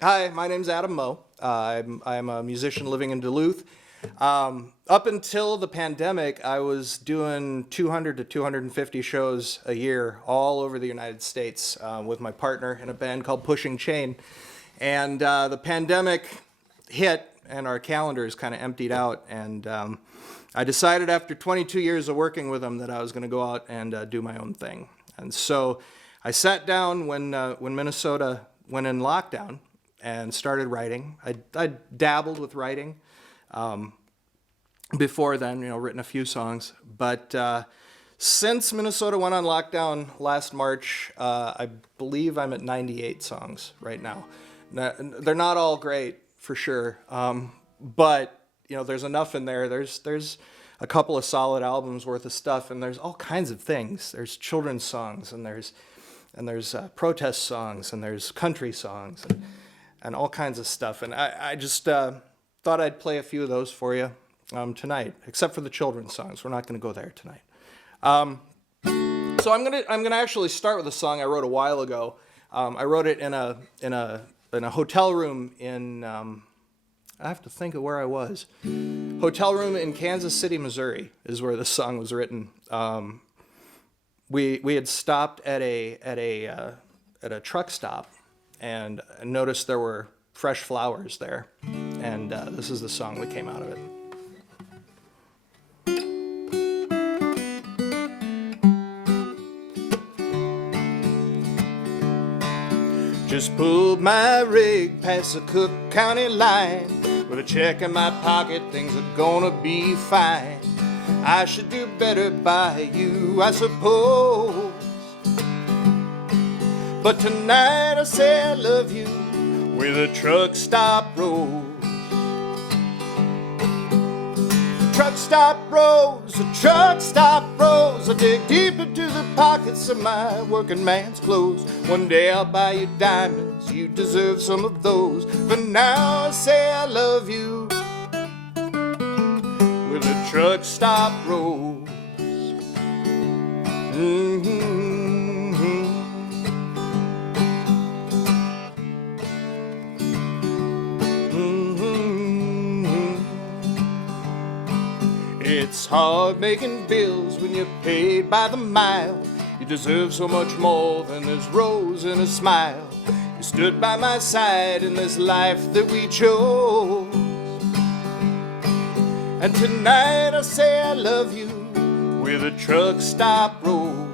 Hi, my name's Adam Moe. I'm a musician living in Duluth. Up until the pandemic, I was doing 200 to 250 shows a year all over the United States with my partner in a band called Pushing Chain. And the pandemic hit, and our calendars kind of emptied out. And I decided after 22 years of working with them that I was going to go out and do my own thing. And so I sat down when Minnesota went in lockdown and started writing. I dabbled with writing before then, written a few songs. But since Minnesota went on lockdown last March, I believe I'm at 98 songs right now. They're not all great, for sure, but there's enough in there. There's a couple of solid albums worth of stuff, and there's all kinds of things. There's children's songs, and there's protest songs, and there's country songs, and all kinds of stuff. And I just thought I'd play a few of those for you tonight, except for the children's songs. We're not going to go there tonight. So I'm gonna actually start with a song I wrote a while ago. I wrote it in a hotel room in I have to think of where I was. Hotel room in Kansas City, Missouri is where this song was written. We had stopped at a truck stop and noticed there were fresh flowers there, and this is the song that came out of it. Just pulled my rig past the Cook County line. With a check in my pocket, things are gonna be fine. I should do better by you, I suppose. But tonight I say I love you where the truck stop rolls. Truck stop rolls, the truck stop rolls. I dig deep into the pockets of my working man's clothes. One day I'll buy you diamonds, you deserve some of those. But now I say I love you where the truck stop rolls. It's hard making bills when you're paid by the mile. You deserve so much more than this rose and a smile. You stood by my side in this life that we chose. And tonight I say I love you where the truck stop rolls.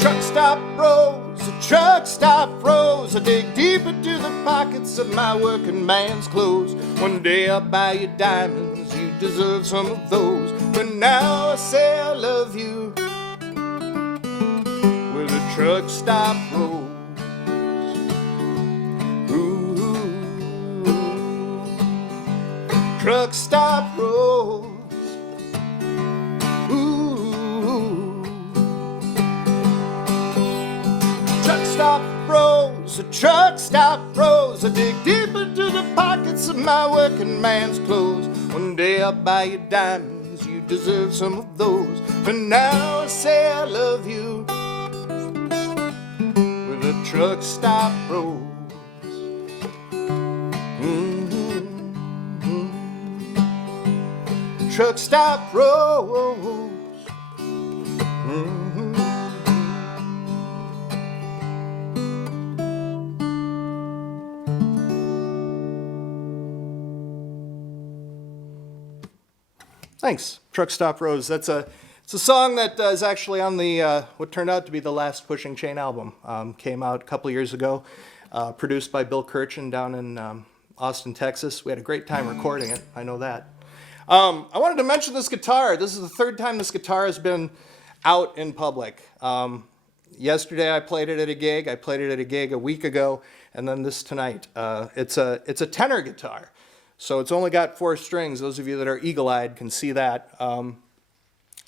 Truck stop rolls, the truck stop rolls. I dig deep into the pockets of my working man's clothes. One day I'll buy you diamonds, you deserve some of those. But now I say I love you where the truck stop rolls. Ooh, truck stop rolls. Truck stop rolls, the truck stop rolls. I dig deep into the pockets of my working man's clothes. One day I'll buy you diamonds, you deserve some of those. But now I say I love you where the truck stop rolls. Truck stop rolls. Thanks. Truck Stop Rose. It's a song that is actually on the what turned out to be the last Pushing Chain album. Came out a couple years ago, produced by Bill Kirchen down in Austin, Texas. We had a great time recording it. I know that. I wanted to mention this guitar. This is the third time this guitar has been out in public. Yesterday I played it at a gig. I played it at a gig a week ago, and then this tonight. It's a tenor guitar. So it's only got 4 strings. Those of you that are eagle-eyed can see that.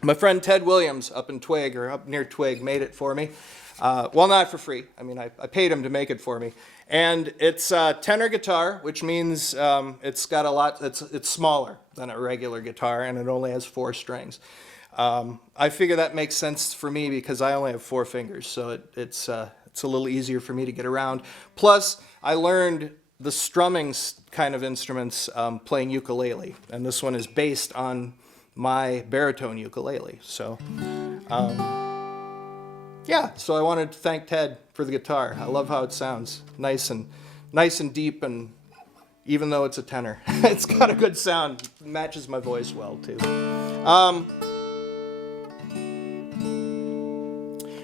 My friend Ted Williams up in Twig, or up near Twig, made it for me. Well, not for free. I mean, I paid him to make it for me. And it's a tenor guitar, which means it's got a lot. It's smaller than a regular guitar, and it only has 4 strings. I figure that makes sense for me because I only have 4 fingers, so it's it's a little easier for me to get around. Plus, I learned the strumming kind of instruments playing ukulele, and this one is based on my baritone ukulele. So, yeah. So I wanted to thank Ted for the guitar. I love how it sounds, nice and deep, and even though it's a tenor, it's got a good sound. It matches my voice well too.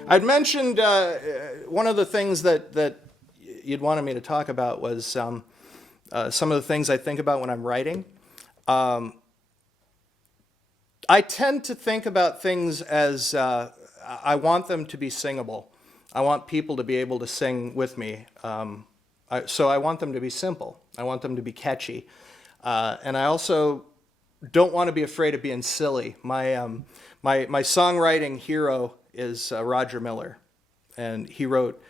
I'd mentioned one of the things that you'd wanted me to talk about was some of the things I think about when I'm writing. I tend to think about things as I want them to be singable. I want people to be able to sing with me. So I want them to be simple. I want them to be catchy. And I also don't want to be afraid of being silly. My songwriting hero is Roger Miller. And he wrote,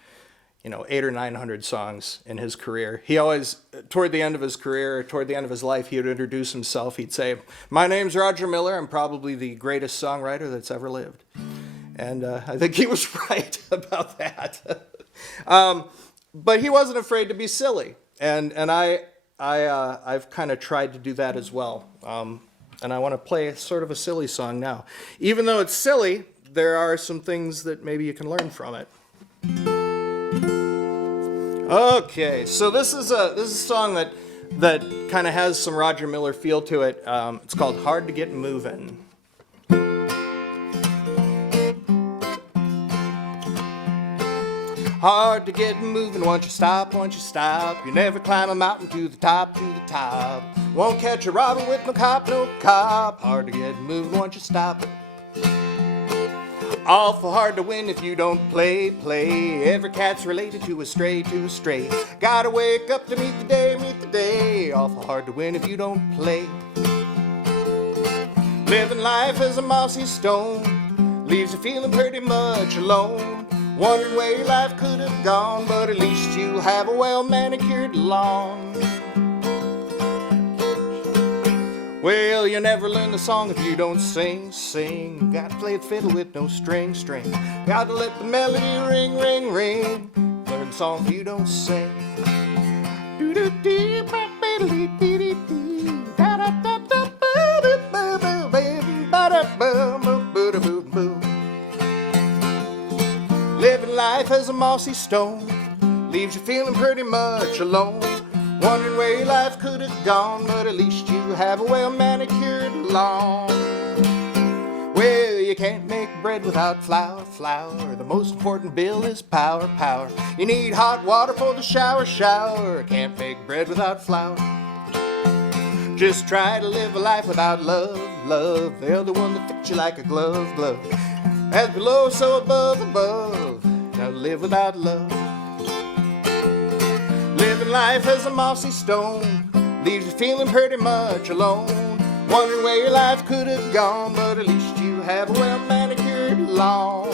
800 or 900 songs in his career. He always, toward the end of his career, toward the end of his life, he would introduce himself. He'd say, "My name's Roger Miller. I'm probably the greatest songwriter that's ever lived." And I think he was right about that. But he wasn't afraid to be silly. And I've kind of tried to do that as well. And I want to play sort of a silly song now. Even though it's silly, there are some things that maybe you can learn from it. Okay, so this is a song that kind of has some Roger Miller feel to it. It's called "Hard to Get Movin'." Hard to get moving, once you stop, you never climb a mountain to the top, won't catch a robber with no cop, hard to get moving, once you stop. Awful hard to win if you don't play. Every cat's related to a stray. Gotta wake up to meet the day. Awful hard to win if you don't play. Living life as a mossy stone leaves you feeling pretty much alone. Wondering where your life could have gone, but at least you'll have a well-manicured lawn. Well, you never learn the song if you don't sing. Gotta play the fiddle with no string. Gotta let the melody ring. Learn the song if you don't sing. Living life as a mossy stone leaves you feeling pretty much alone. Wondering where your life could have gone, but at least you have a well-manicured lawn. Well, you can't make bread without flour. The most important bill is power. You need hot water for the shower. Can't make bread without flour. Just try to live a life without love. The other one that fits you like a glove. As below, so above. Now live without love. Living life as a mossy stone leaves you feeling pretty much alone. Wondering where your life could have gone, but at least you have a well-manicured lawn.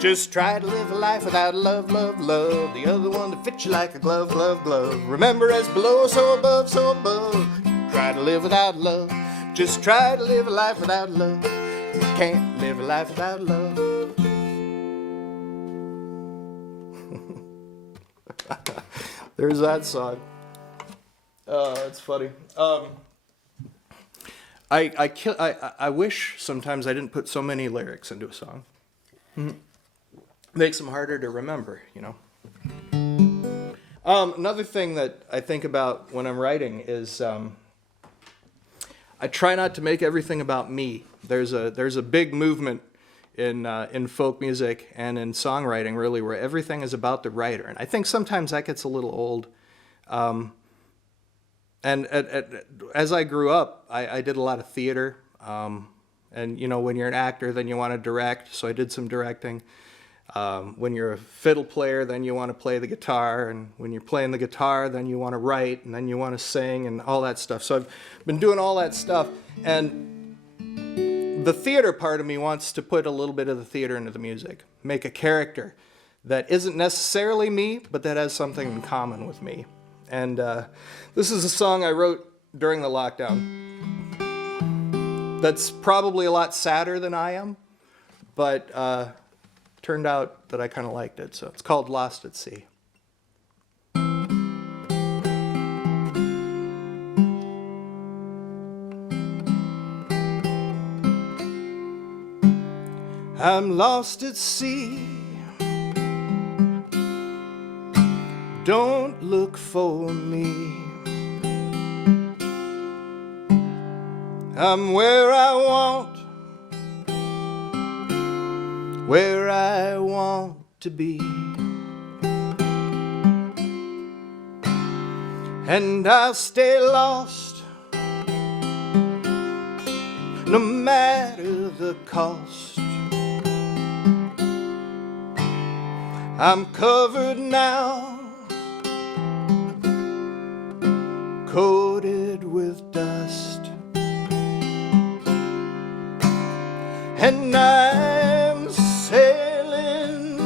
Just try to live a life without love. The other one that fits you like a glove. Remember, as below, so above. Try to live without love. Just try to live a life without love. You can't live a life without love. There's that song. It's funny. I wish sometimes I didn't put so many lyrics into a song. Makes them harder to remember, Another thing that I think about when I'm writing is I try not to make everything about me. There's a big movement in folk music and in songwriting, really, where everything is about the writer. And I think sometimes that gets a little old. And as I grew up, I did a lot of theater. And, when you're an actor, then you want to direct. So I did some directing. When you're a fiddle player, then you want to play the guitar. And when you're playing the guitar, then you want to write. And then you want to sing and all that stuff. So I've been doing all that stuff. And the theater part of me wants to put a little bit of the theater into the music. Make a character that isn't necessarily me, but that has something in common with me. And this is a song I wrote during the lockdown that's probably a lot sadder than I am, but turned out that I kind of liked it. So it's called Lost at Sea. I'm lost at sea. Don't look for me. I'm where I want to be. And I'll stay lost no matter the cost. I'm covered now, coated with dust, and I'm sailing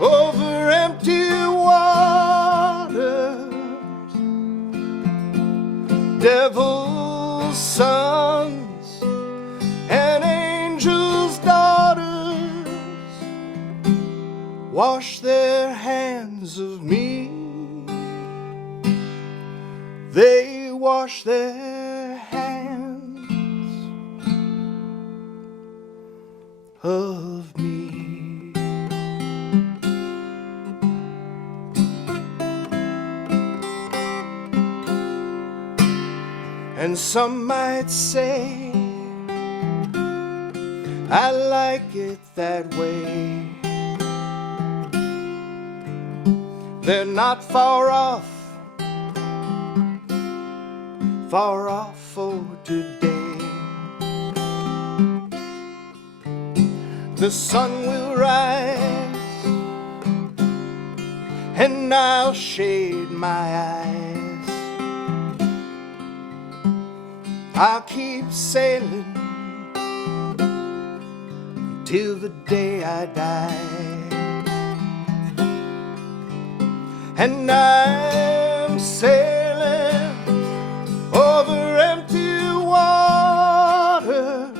over empty waters. Devil's sons and angels' daughters wash their hands of me. They wash their hands of me. And some might say I like it that way. They're not far off for today. The sun will rise and I'll shade my eyes. I'll keep sailing till the day I die. And I'm sailing over empty water.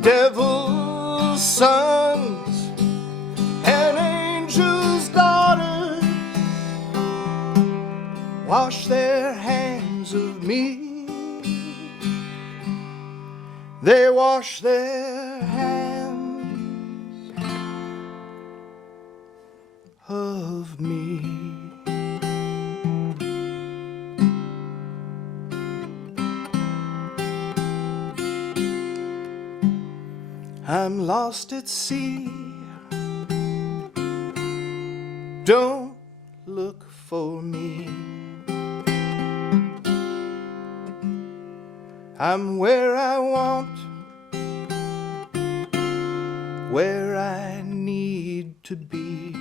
Devil's sons and angels' daughters wash their hands of me. They wash their hands of me. I'm lost at sea. Don't look for me. I'm where I want, where I need to be.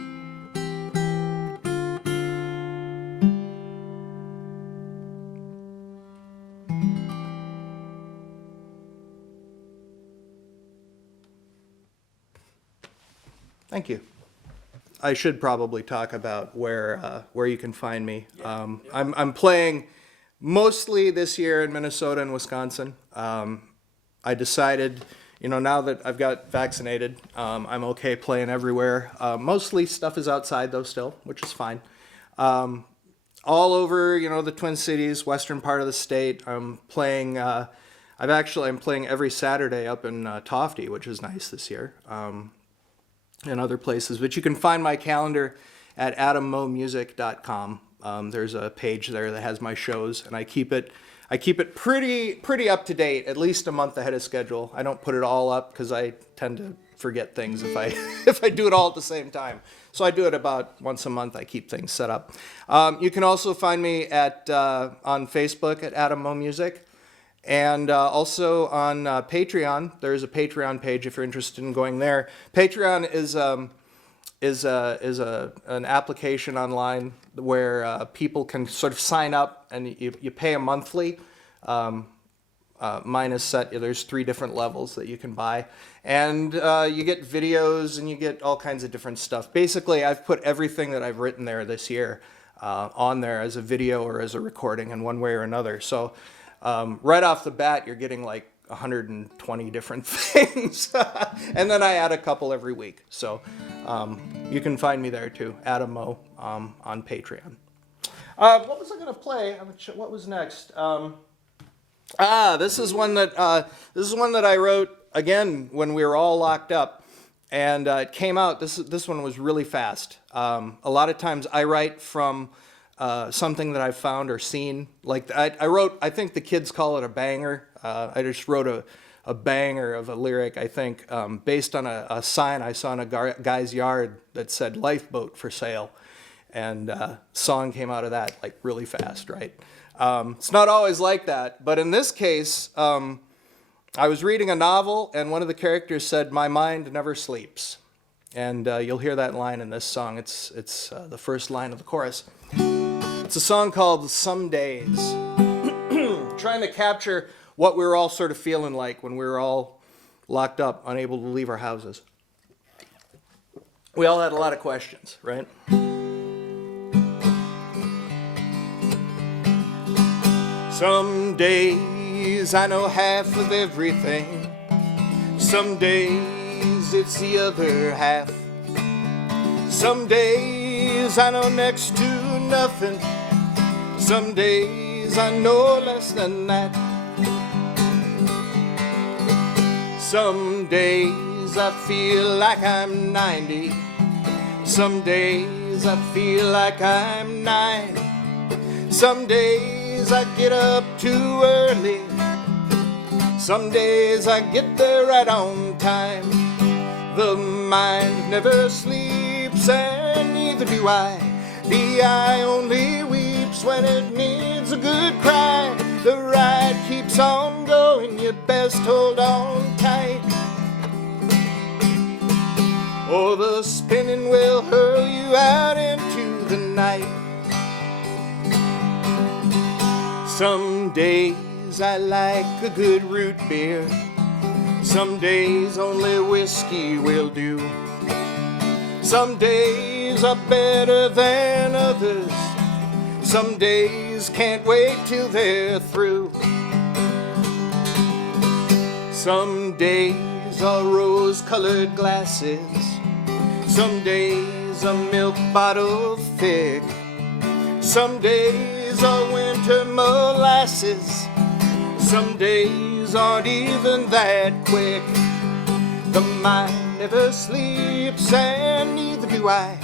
Thank you. I should probably talk about where you can find me. I'm playing mostly this year in Minnesota and Wisconsin. I decided, now that I've got vaccinated, I'm okay playing everywhere. Mostly stuff is outside though still, which is fine. All over, the Twin Cities, western part of the state. I'm playing. I'm playing every Saturday up in Tofty, which is nice this year. And other places, but you can find my calendar at adammomusic.com. There's a page there that has my shows, and I keep it pretty up to date, at least a month ahead of schedule. I don't put it all up because I tend to forget things if I if I do it all at the same time. So I do it about once a month. I keep things set up. You can also find me at on Facebook at AdamMoMusic. And also on Patreon. There's a Patreon page if you're interested in going there. Patreon is an application online where people can sort of sign up, and you pay a monthly. Mine is set. There's 3 different levels that you can buy, and you get videos and you get all kinds of different stuff. Basically, I've put everything that I've written there this year on there as a video or as a recording in one way or another. So. Right off the bat, you're getting like 120 different things. And then I add a couple every week. So you can find me there too, Adam Moe, on Patreon. What was I going to play? What was next? This is one that I wrote again when we were all locked up, and it came out. This one was really fast. A lot of times I write from something that I've found or seen. Like I wrote, I think the kids call it a banger. I just wrote a banger of a lyric, I think, based on a sign I saw in a guy's yard that said "lifeboat for sale," and song came out of that like really fast, right? It's not always like that, but in this case, I was reading a novel, and one of the characters said, "My mind never sleeps," and you'll hear that line in this song. It's the first line of the chorus. It's a song called "Some Days," trying to capture what we were all sort of feeling like when we were all locked up, unable to leave our houses. We all had a lot of questions, right? Some days I know half of everything. Some days it's the other half. Some days I know next to nothing. Some days I know less than that. Some days I feel like I'm 90. Some days I feel like I'm 9. Some days I get up too early. Some days I get there right on time. The mind never sleeps, and neither do I. The eye only weeps when it needs a good cry. The ride keeps on going, you best hold on tight. Or the spinning will hurl you out into the night. Some days I like a good root beer. Some days only whiskey will do. Some days are better than others. Some days can't wait till they're through. Some days are rose-colored glasses. Some days a milk bottle thick. Some days are winter molasses. Some days aren't even that quick. The mind never sleeps, and neither do I.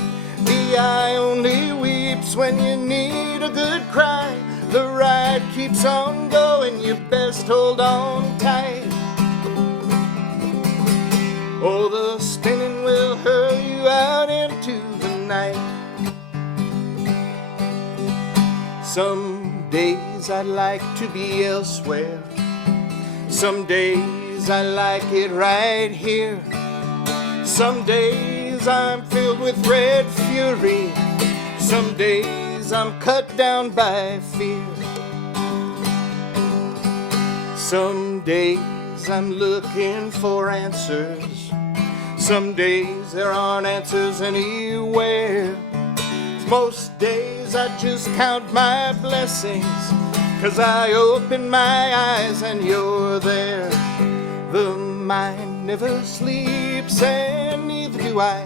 The eye only weeps when you need a good cry. The ride keeps on going, you best hold on tight. Oh, the spinning will hurl you out into the night. Some days I'd like to be elsewhere. Some days I like it right here. Some days I'm filled with red fury. Some days I'm cut down by fear. Some days I'm looking for answers. Some days there aren't answers anywhere. Most days I just count my blessings, 'cause I open my eyes and you're there. The mind never sleeps, and neither do I.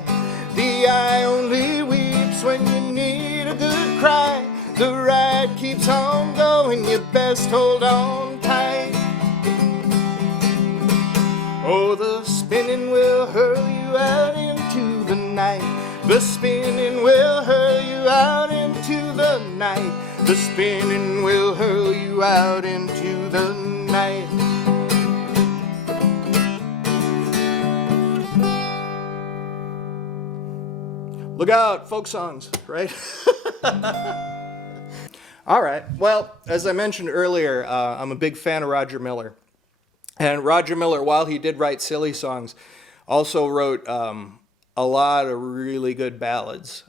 The eye only weeps when you need a good cry. The ride keeps on going, you best hold on tight. Oh, the spinning will hurl you out into the night. The spinning will hurl you out into the night. The spinning will hurl you out into the night. Look out, folk songs, right? All right, well, as I mentioned earlier, I'm a big fan of Roger Miller. And Roger Miller, while he did write silly songs, also wrote a lot of really good ballads.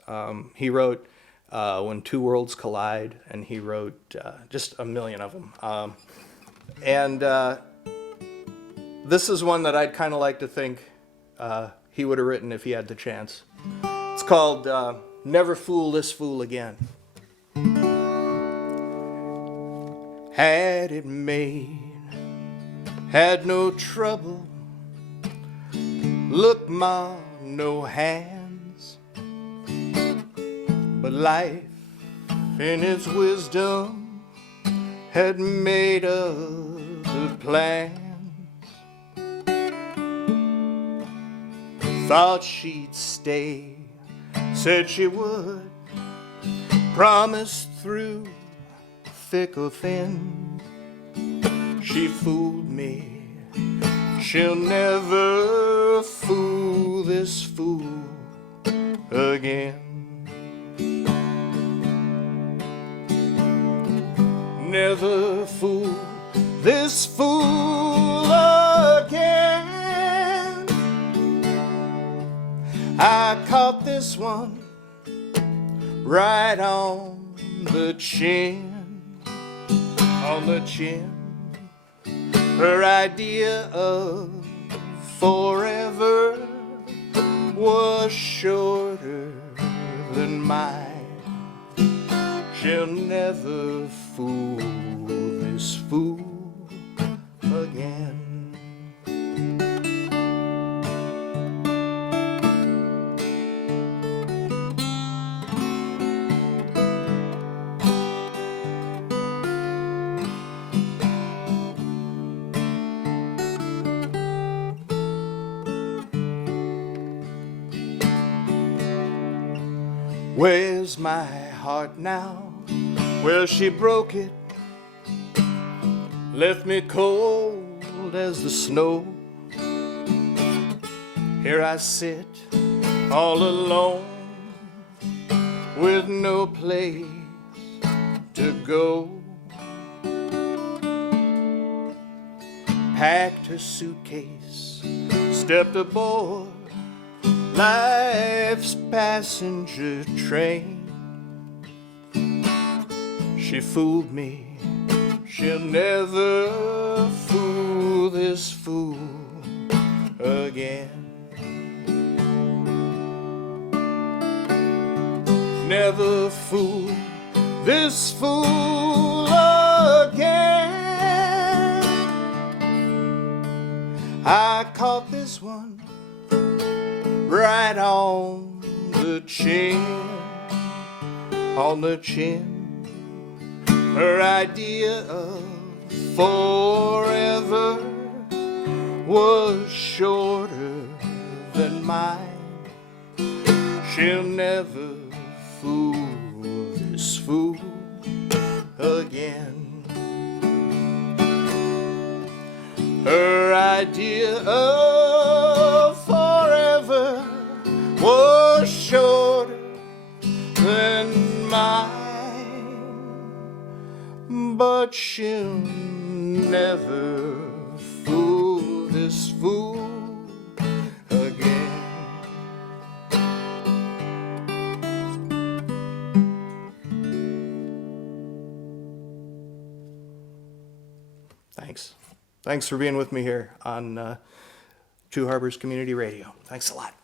He wrote When Two Worlds Collide, and he wrote just a million of them. And this is one that I'd kind of like to think he would have written if he had the chance. It's called Never Fool This Fool Again. Had it made, had no trouble, look, ma, no hands, but life in its wisdom had made other plans. Thought she'd stay, said she would, promised through thick or thin. She fooled me, she'll never fool this fool again. Never fool this fool again. I caught this one right on the chin, on the chin. Her idea of forever was shorter than mine. She'll never fool this fool again. Where's my heart now? Well, she broke it, left me cold as the snow. Here I sit all alone with no place to go. Packed her suitcase, stepped aboard life's passenger train. She fooled me, she'll never fool this fool again. Never fool this fool again. I caught this one right on the chin, on the chin. Her idea of forever was shorter than mine. She'll never fool this fool again. Her idea of forever was shorter than mine. But she'll never fool this fool again. Thanks. Thanks for being with me here on Two Harbors Community Radio. Thanks a lot.